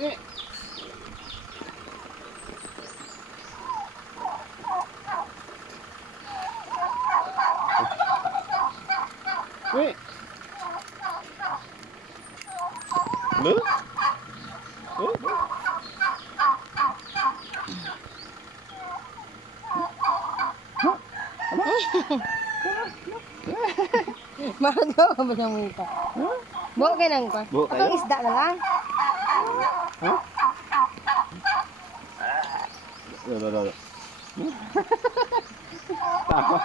Eh. Wait. Lu? Marunong ka ba ng muka? Buo kayo ng kwa? Buo kayo? Atong isda na lang. Huh? Loh. Apa?